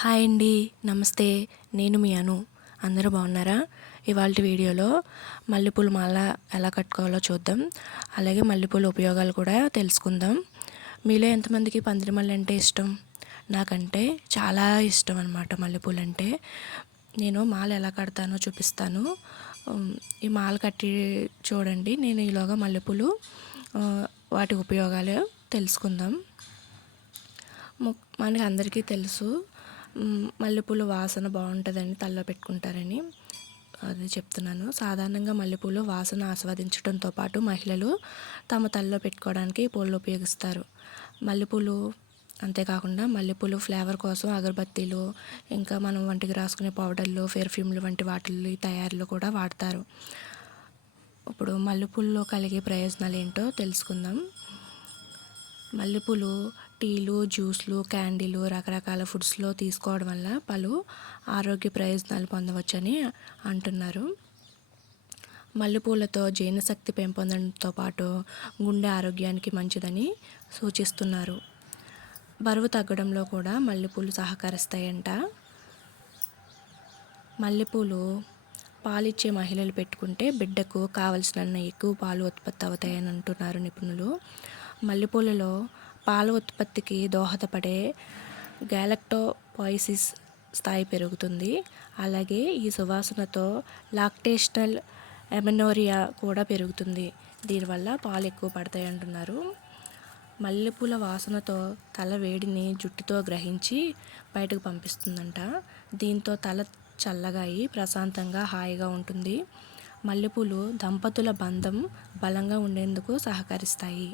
Hi అండి నమస్తే. నేను మీ అను. అందరూ బాగున్నారా? ఇవాళ వీడియోలో మల్లెపూలు మాల ఎలా కట్టుకోవాలో చూద్దాం. అలాగే మల్లెపూల ఉపయోగాలు కూడా తెలుసుకుందాం. మీలో ఎంతమందికి పందిరిమల్లి అంటే ఇష్టం? నాకంటే చాలా ఇష్టం అనమాట మల్లెపూలు అంటే. నేను మాల ఎలా కడతానో చూపిస్తాను. ఈ మాల కట్టి చూడండి. నేను ఈలోగా మల్లెపూలు వాటి ఉపయోగాలు తెలుసుకుందాం. ము- మనకి అందరికీ తెలుసు మల్లెపూలు వాసన బాగుంటుందని తల్లో పెట్టుకుంటారని. అది చెప్తున్నాను. సాధారణంగా మల్లెపూలు వాసన ఆస్వాదించడంతో పాటు మహిళలు తమ తల్లో పెట్టుకోవడానికి పూలు ఉపయోగిస్తారు. మల్లెపూలు అంతేకాకుండా మల్లెపూలు ఫ్లేవర్ కోసం అగరబత్తీలు ఇంకా మనం వంటికి రాసుకునే పౌడర్లు పెర్ఫ్యూమ్లు వంటి వాటిల్లో తయారీలో కూడా వాడతారు. ఇప్పుడు మల్లెపూల్లో కలిగే ప్రయోజనాలు ఏంటో తెలుసుకుందాం. మల్లెపూలు టీలు జ్యూస్లు క్యాండీలు రకరకాల ఫుడ్స్లో తీసుకోవడం వల్ల పలు ఆరోగ్య ప్రయోజనాలు పొందవచ్చని అంటున్నారు. మల్లెపూలతో జీర్ణశక్తి పెంపొందడంతో పాటు గుండె ఆరోగ్యానికి మంచిదని సూచిస్తున్నారు. బరువు తగ్గడంలో కూడా మల్లెపూలు సహకరిస్తాయంట. మల్లెపూలు పాలిచ్చే మహిళలు పెట్టుకుంటే బిడ్డకు కావలసిన ఎక్కువ పాలు ఉత్పత్తి అవుతాయని అంటున్నారు నిపుణులు. మల్లెపూలలో పాల ఉత్పత్తికి దోహదపడే గ్యాలక్టోపాయిసిస్ స్థాయి పెరుగుతుంది. అలాగే ఈ సువాసనతో లాక్టేషనల్ ఎమనోరియా కూడా పెరుగుతుంది. దీనివల్ల పాలు ఎక్కువ పడతాయి అంటున్నారు మల్లెపూల వాసనతో తల వేడిని జుట్టుతో గ్రహించి బయటకు పంపిస్తుందంట. దీంతో తల చల్లగా అయి ప్రశాంతంగా హాయిగా ఉంటుంది. మల్లెపూలు దంపతుల బంధం బలంగా ఉండేందుకు సహకరిస్తాయి.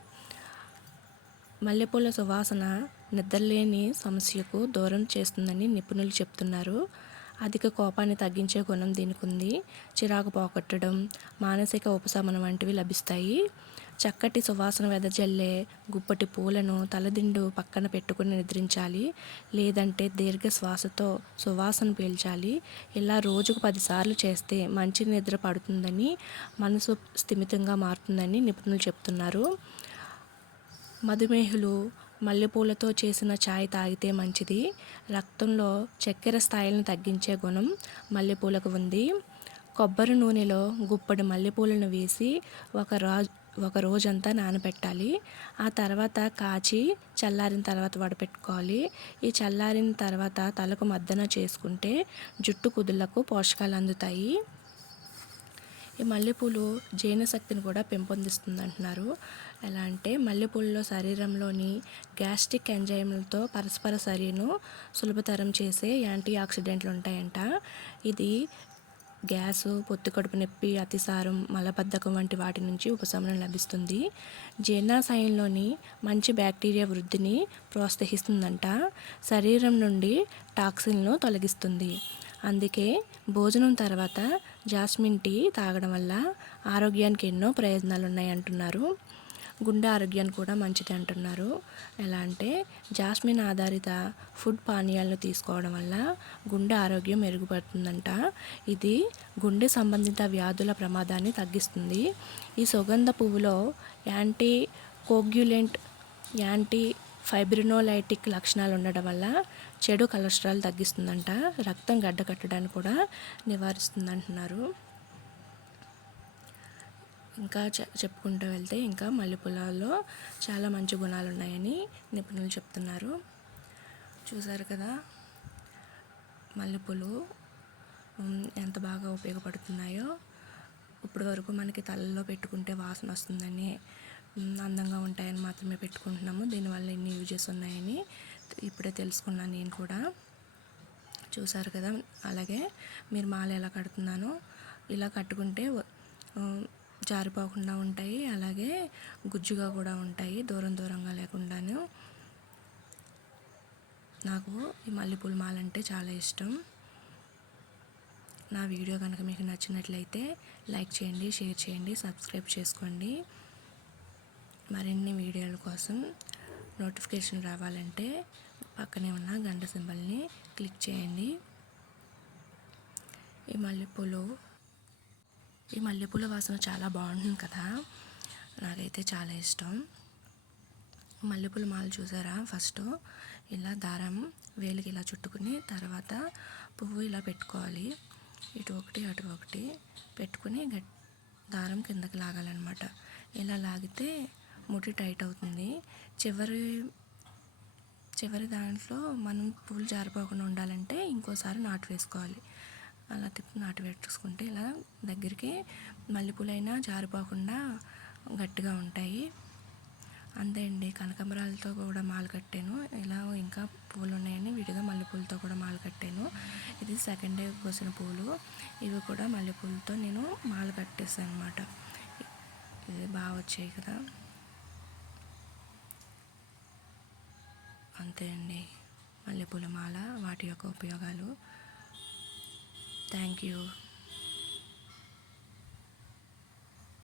మల్లెపూల సువాసన నిద్రలేని సమస్యకు దూరం చేస్తుందని నిపుణులు చెప్తున్నారు. అధిక కోపాన్ని తగ్గించే గుణం దీనికి ఉంది చిరాకు పోగొట్టడం మానసిక ఉపశమనం వంటివి లభిస్తాయి. చక్కటి సువాసన వెదజల్లే గుప్పటి పూలను తలదిండు పక్కన పెట్టుకుని నిద్రించాలి. లేదంటే దీర్ఘ శ్వాసతో సువాసన పీల్చాలి. ఇలా రోజుకు పదిసార్లు చేస్తే మంచి నిద్ర పడుతుందని మనసు స్థిమితంగా మారుతుందని నిపుణులు చెప్తున్నారు. మధుమేహులు మల్లెపూలతో చేసిన ఛాయ్ తాగితే మంచిది. రక్తంలో చక్కెర స్థాయిలను తగ్గించే గుణం మల్లెపూలకు ఉంది. కొబ్బరి నూనెలో గుప్పడి మల్లెపూలను వేసి ఒక రాజు ఒక రోజంతా నానబెట్టాలి. ఆ తర్వాత కాచి చల్లారిన తర్వాత వడపెట్టుకోవాలి. ఈ చల్లారిన తర్వాత తలకు మద్దన చేసుకుంటే జుట్టు కుదులకు పోషకాలు అందుతాయి. ఈ మల్లెపూలు జీర్ణశక్తిని కూడా పెంపొందిస్తుంది అంటున్నారు ఎలా అంటే మల్లెపూలలో శరీరంలోని గ్యాస్ట్రిక్ ఎంజైమ్లతో పరస్పర చర్యను సులభతరం చేసే యాంటీ ఆక్సిడెంట్లు ఉంటాయంట. ఇది గ్యాస్ పొత్తి కడుపు నొప్పి అతిసారం మలబద్ధకం వంటి వాటి నుంచి ఉపశమనం లభిస్తుంది. జీర్ణాశయంలోని మంచి బ్యాక్టీరియా వృద్ధిని ప్రోత్సహిస్తుందంట. శరీరం నుండి టాక్సిన్ను తొలగిస్తుంది. అందుకే భోజనం తర్వాత జాస్మిన్ టీ తాగడం వల్ల ఆరోగ్యానికి ఎన్నో ప్రయోజనాలు ఉన్నాయి అంటున్నారు. గుండె ఆరోగ్యానికి కూడా మంచిది అంటున్నారు. ఎలా అంటే జాస్మిన్ ఆధారిత ఫుడ్ పానీయాలను తీసుకోవడం వల్ల గుండె ఆరోగ్యం మెరుగుపడుతుందంట. ఇది గుండె సంబంధిత వ్యాధుల ప్రమాదాన్ని తగ్గిస్తుంది. ఈ సుగంధ పువ్వులో యాంటీ కోగ్యులెంట్ యాంటీ ఫైబ్రినోలైటిక్ లక్షణాలు ఉండడం వల్ల చెడు కొలెస్ట్రాల్ తగ్గిస్తుందంట. రక్తం గడ్డకట్టడానికి కూడా నివారిస్తుంది అంటున్నారు ఇంకా చె చెప్పుకుంటూ వెళ్తే ఇంకా మల్లెపూలలో చాలా మంచి గుణాలు ఉన్నాయని నిపుణులు చెప్తున్నారు. చూసారు కదా? మల్లెపూలు ఎంత బాగా ఉపయోగపడుతున్నాయో. ఇప్పటి వరకు మనకి తలలో పెట్టుకుంటే వాసన వస్తుందని అందంగా ఉంటాయని మాత్రమే పెట్టుకుంటున్నాము. దీనివల్ల ఎన్ని యూజెస్ ఉన్నాయని ఇప్పుడే తెలుసుకున్నాను నేను కూడా. చూసారు కదా? అలాగే మీరు మాల ఎలా కడుతున్నానో ఇలా కట్టుకుంటే జారిపోకుండా ఉంటాయి. అలాగే గుజ్జుగా కూడా ఉంటాయి. దూరం దూరంగా లేకుండాను. నాకు ఈ మల్లెపూల మాల అంటే చాలా ఇష్టం. నా వీడియో కనుక మీకు నచ్చినట్లయితే లైక్ చేయండి షేర్ చేయండి సబ్స్క్రైబ్ చేసుకోండి. మరిన్ని వీడియోల కోసం నోటిఫికేషన్ రావాలంటే పక్కనే ఉన్న గంట సింబల్ని క్లిక్ చేయండి. ఈ మల్లెపూలు ఈ మల్లెపూల వాసన చాలా బాగుంటుంది కదా. నాకైతే చాలా ఇష్టం. మల్లెపూల మాల చూసారా? ఫస్ట్ ఇలా దారం వేలికి ఇలా చుట్టుకుని తర్వాత పువ్వు ఇలా పెట్టుకోవాలి. ఇటు ఒకటి అటు ఒకటి పెట్టుకుని గట్ దారం కిందకి లాగాలన్నమాట. ఇలా లాగితే ముడి టైట్ అవుతుంది. చివరి చివరి దాంట్లో మనం పూలు జారిపోకుండా ఉండాలంటే ఇంకోసారి నాటు వేసుకోవాలి. అలా తిప్పి నాటు పెట్టేసుకుంటే ఇలా దగ్గరికి మల్లెపూలైనా జారిపోకుండా గట్టిగా ఉంటాయి. అంతే అండి. కనకాంబరాలతో కూడా మాల కట్టాను. ఇలా ఇంకా పూలు ఉన్నాయని విడిగా మల్లెపూలతో కూడా మాల కట్టాను. ఇది సెకండ్ డే కోసిన పూలు. ఇవి కూడా మల్లెపూలతో నేను మాల కట్టేసాను అనమాట ఇది బాగా వచ్చాయి కదా. అంతే అండి మల్లెపూల మాల వాటి యొక్క ఉపయోగాలు. Thank you